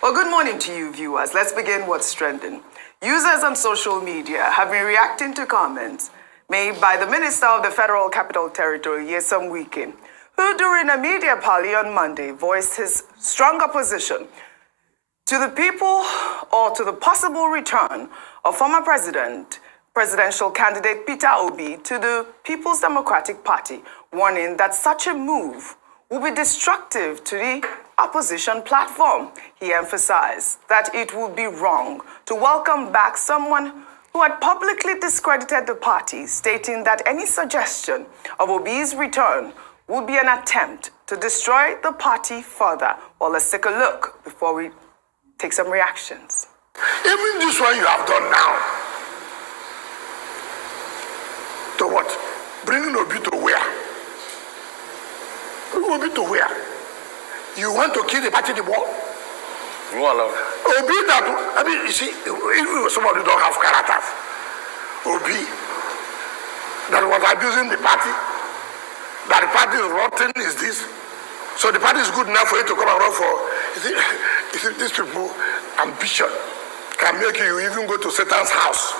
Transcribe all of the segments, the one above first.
Well, good morning to you, viewers. Let's begin what's trending. Users on social media have been reacting to comments made by the Minister of the Federal Capital Territory, Nyesom Wike, who during a media parley on Monday voiced his strong opposition to the people or to the possible return of former presidential candidate Peter Obi to the People's Democratic Party, warning that such a move will be destructive to the opposition platform. He emphasized that it would be wrong to welcome back someone who had publicly discredited the party, stating that any suggestion of Obi's return would be an attempt to destroy the party further. Well, let's take a look before we take some reactions. Even this one you have done now, to what? Bringing Obi to where? Obi to where? You want to kill the party, the ball? Obi that, I mean, you see, if somebody don't have characters, Obi that was abusing the party, that the party is rotten is this, so the party is good enough for you to come around for, you see these people, ambition can make you even go to Satan's house.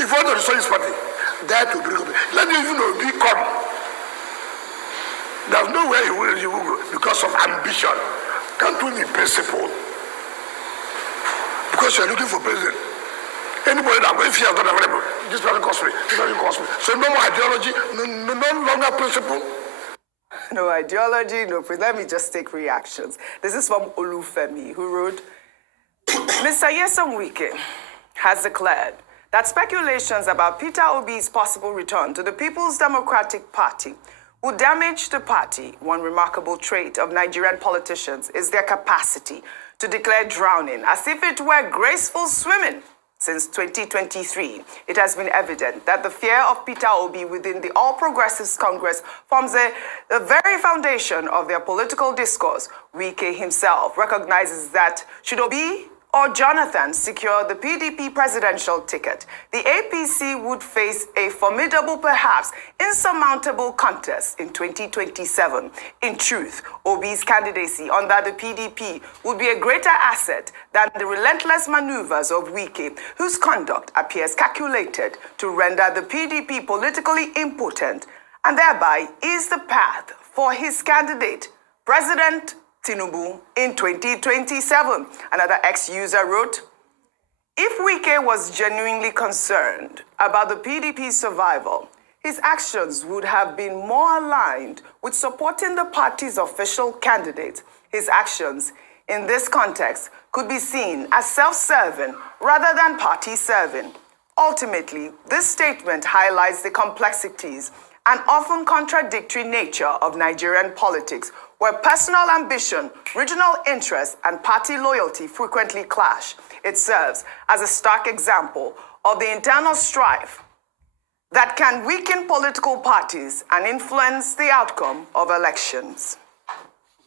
If you want to destroy this party, dare to bring Obi. Let even Obi come. There's no way you will go because of ambition. Can't do the principle. Because you're looking for president. Anybody that if he has not available, this person costs me, this person costs me. So no more ideology, no longer principle. No ideology, no. Let me just take reactions. This is from Olufemi, who wrote, Mr. Nyesom Wike has declared that speculations about Peter Obi's possible return to the People's Democratic Party would damage the party. One remarkable trait of Nigerian politicians is their capacity to declare drowning as if it were graceful swimming. Since 2023, it has been evident that the fear of Peter Obi within the All Progressives Congress forms the very foundation of their political discourse. Wike himself recognizes that should Obi or Jonathan secure the PDP presidential ticket, the APC would face a formidable, perhaps insurmountable contest in 2027. In truth, Obi's candidacy under the PDP would be a greater asset than the relentless maneuvers of Wike, whose conduct appears calculated to render the PDP politically impotent and thereby ease the path for his candidate, President Tinubu, in 2027. Another ex-user wrote, if Wike was genuinely concerned about the PDP's survival, his actions would have been more aligned with supporting the party's official candidate. His actions in this context could be seen as self-serving rather than party-serving. Ultimately, this statement highlights the complexities and often contradictory nature of Nigerian politics, where personal ambition, regional interest, and party loyalty frequently clash. It serves as a stark example of the internal strife that can weaken political parties and influence the outcome of elections.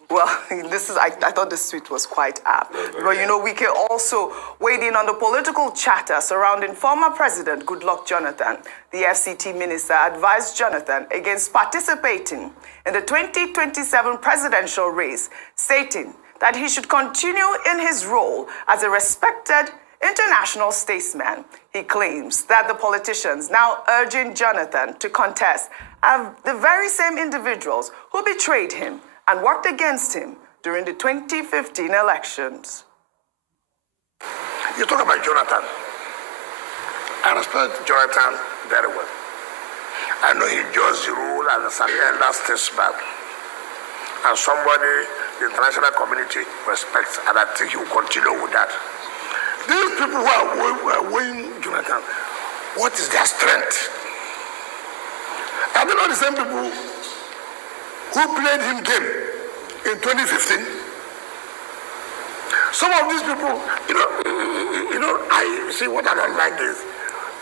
Well, I thought this tweet was quite apt. But you know, Wike also weighed in on the political chatter surrounding former President Goodluck Jonathan. The FCT minister advised Jonathan against participating in the 2027 presidential race, stating that he should continue in his role as a respected international statesman. He claims that the politicians now urging Jonathan to contest are the very same individuals who betrayed him and worked against him during the 2015 elections. You talk about Jonathan. I respect Jonathan very well. I know he judged the role as an elder statesman and somebody the international community respects, and I think he will continue with that. These people who are weighing Jonathan, what is their strength? Are they not the same people who played him game in 2015? Some of these people, I see what I don't like is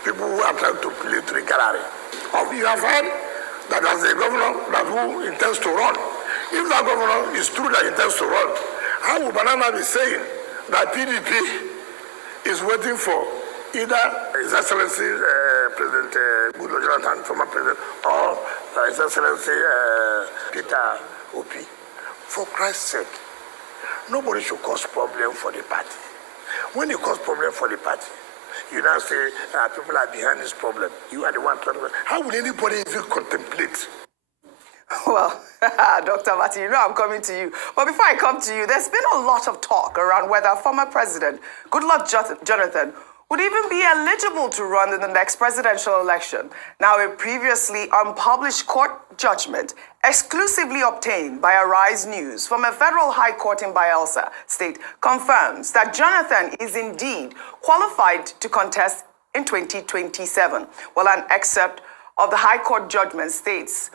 people who are trying to play to the gallery. You have heard that as a governor that who intends to run. If that governor is true that he intends to run, how would Banana be saying that PDP is waiting for either His Excellency President Goodluck Jonathan, former president, or His Excellency Peter Obi? For Christ's sake, nobody should cause problem for the party. When you cause problem for the party, you now say people are behind this problem. You are the one trying to. How will anybody even contemplate? Well, Dr. Abati, you know I'm coming to you. But before I come to you, there's been a lot of talk around whether former President Goodluck Jonathan would even be eligible to run in the next presidential election. Now, a previously unpublished court judgment exclusively obtained by Arise News from a federal high court in Bayelsa State confirms that Jonathan is indeed qualified to contest in 2027. Well, an excerpt of the high court judgment states,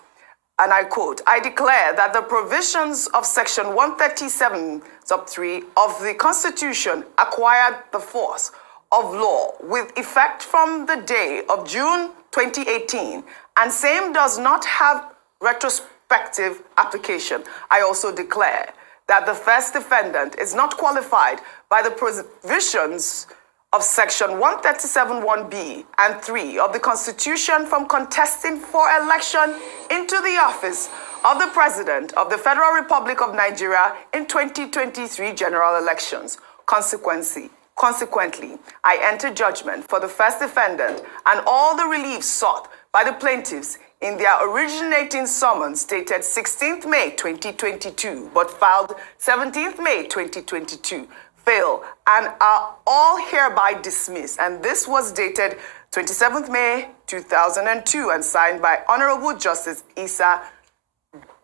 and I quote, "I declare that the provisions of Section 137, sub 3 of the Constitution acquired the force of law with effect from the day of June 2018, and same does not have retrospective application. I also declare that the first defendant is not qualified by the provisions of Section 137(1)(b) and 3 of the Constitution from contesting for election into the office of the President of the Federal Republic of Nigeria in 2023 general elections. Consequently, I enter judgment for the first defendant and all the relief sought by the plaintiffs in their originating summons dated 16th May 2022, but filed 17th May 2022, fail, and are all hereby dismissed." And this was dated 27th May 2002 and signed by Honorable Justice Issa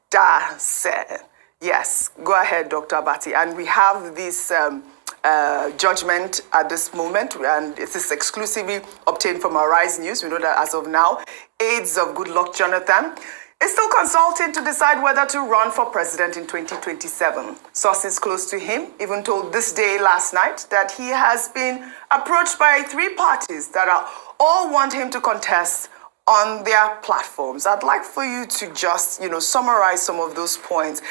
Dase. Yes, go ahead, Dr. Abati. And we have this judgment at this moment, and it is exclusively obtained from Arise News. We know that as of now, aides of Goodluck Jonathan is still consulting to decide whether to run for president in 2027. Sources close to him even told This Day last night that he has been approached by 3 parties that all want him to contest on their platforms. I'd like for you to just, summarize some of those points,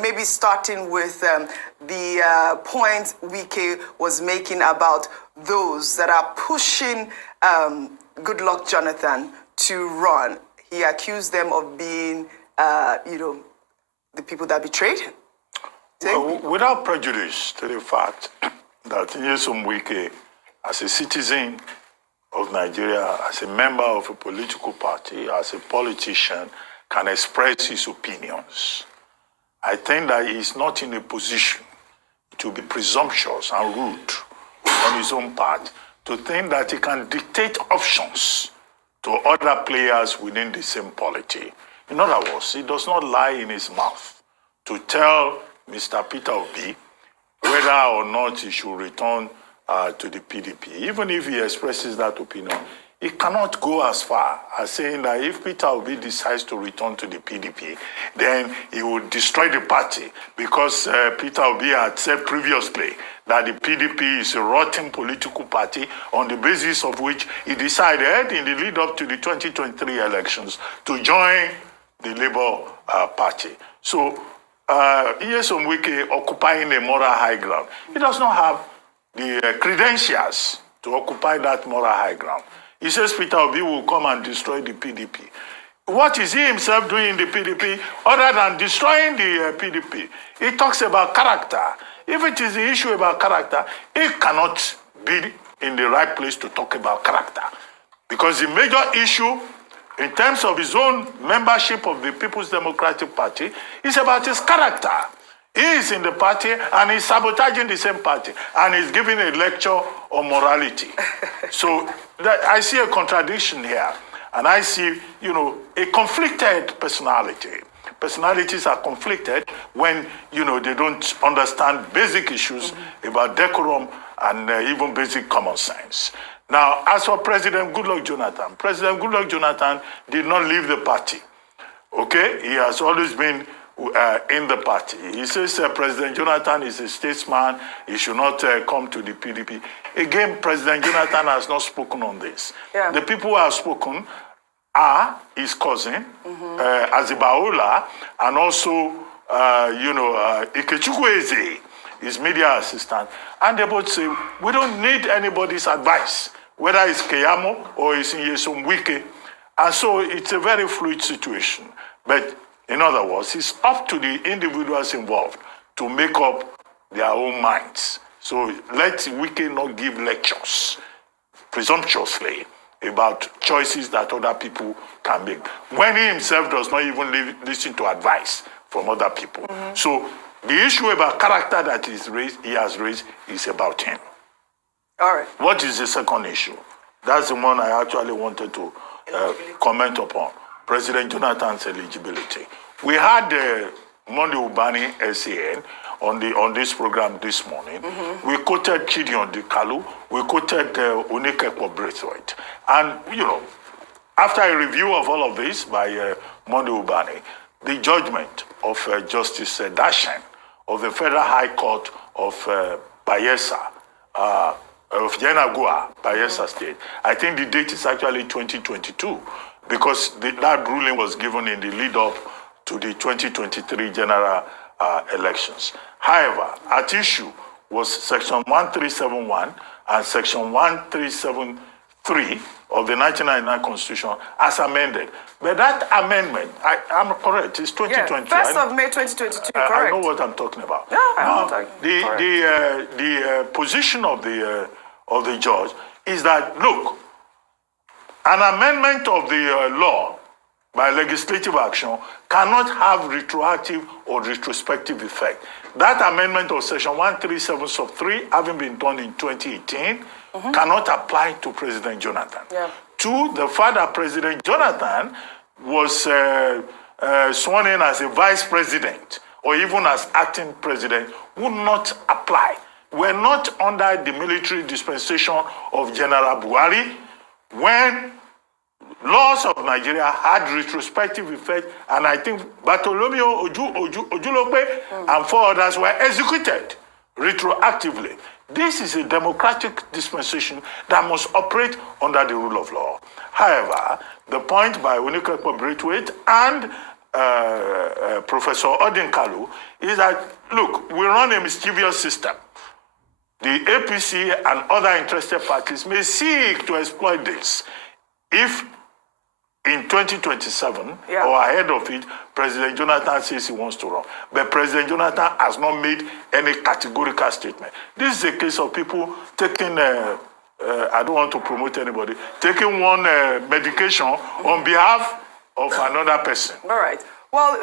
maybe starting with the point Wike was making about those that are pushing Goodluck Jonathan to run. He accused them of being, the people that betrayed him. Well, without prejudice to the fact that Nyesom Wike, as a citizen of Nigeria, as a member of a political party, as a politician, can express his opinions, I think that he is not in a position to be presumptuous and rude on his own part to think that he can dictate options to other players within the same polity. In other words, it does not lie in his mouth to tell Mr. Peter Obi whether or not he should return to the PDP. Even if he expresses that opinion, he cannot go as far as saying that if Peter Obi decides to return to the PDP, then he will destroy the party, because Peter Obi had said previously that the PDP is a rotten political party, on the basis of which he decided in the lead up to the 2023 elections to join the Labour Party. So, Nyesom Wike occupying a moral high ground, he does not have the credentials to occupy that moral high ground. He says Peter Obi will come and destroy the PDP. What is he himself doing in the PDP other than destroying the PDP? He talks about character. If it is the issue about character, he cannot be in the right place to talk about character. Because the major issue in terms of his own membership of the People's Democratic Party is about his character. He is in the party and he's sabotaging the same party and he's giving a lecture on morality. So I see a contradiction here, and I see, a conflicted personality. Personalities are conflicted when, they don't understand basic issues about decorum and even basic common sense. Now, as for President Goodluck Jonathan did not leave the party. Okay? He has always been in the party. He says President Jonathan is a statesman. He should not come to the PDP. Again, President Jonathan has not spoken on this. Yeah. The people who have spoken are his cousin, Azibaola, and also, Ikechukwu Eze, his media assistant. And they both say, we don't need anybody's advice, whether it's Keyamo or it's Nyesom Wike. And so it's a very fluid situation. But in other words, it's up to the individuals involved to make up their own minds. So let Wike not give lectures presumptuously about choices that other people can make, when he himself does not even listen to advice from other people. So the issue about character that he has raised is about him. All right. What is the second issue? That's the one I actually wanted to comment upon. President Jonathan's eligibility. We had Monday Ubani SAN on this program this morning. We quoted Chidion Dikalu. We quoted Onikepo Braithwaite. And, after a review of all of this by Monday Ubani, the judgment of Justice Dashen of the Federal High Court of Bayelsa, of Yenagua, Bayelsa State. I think the date is actually 2022 because that ruling was given in the lead up to the 2023 general elections. However, at issue was Section 1371 and Section 1373 of the 1999 Constitution as amended. But that amendment, I'm correct, it's 2020. Yeah, 1st of May 2022, correct. I know what I'm talking about. Yeah, I know the position of the judge is that, look, an amendment of the law by legislative action cannot have retroactive or retrospective effect. That amendment of Section 137 sub 3, having been done in 2018, cannot apply to President Jonathan. Yeah. Two, the fact that President Jonathan was sworn in as a vice president or even as acting president would not apply. We're not under the military dispensation of General Buhari when laws of Nigeria had retrospective effect, and I think Bartholomew Ojulope and 4 others were executed retroactively. This is a democratic dispensation that must operate under the rule of law. However, the point by Onikepo Braithwaite and Professor Odinkalu is that, look, we run a mischievous system. The APC and other interested parties may seek to exploit this if in 2027 or ahead of it, President Jonathan says he wants to run. But President Jonathan has not made any categorical statement. This is a case of people taking, I don't want to promote anybody, taking one medication on behalf of another person. All right. Well,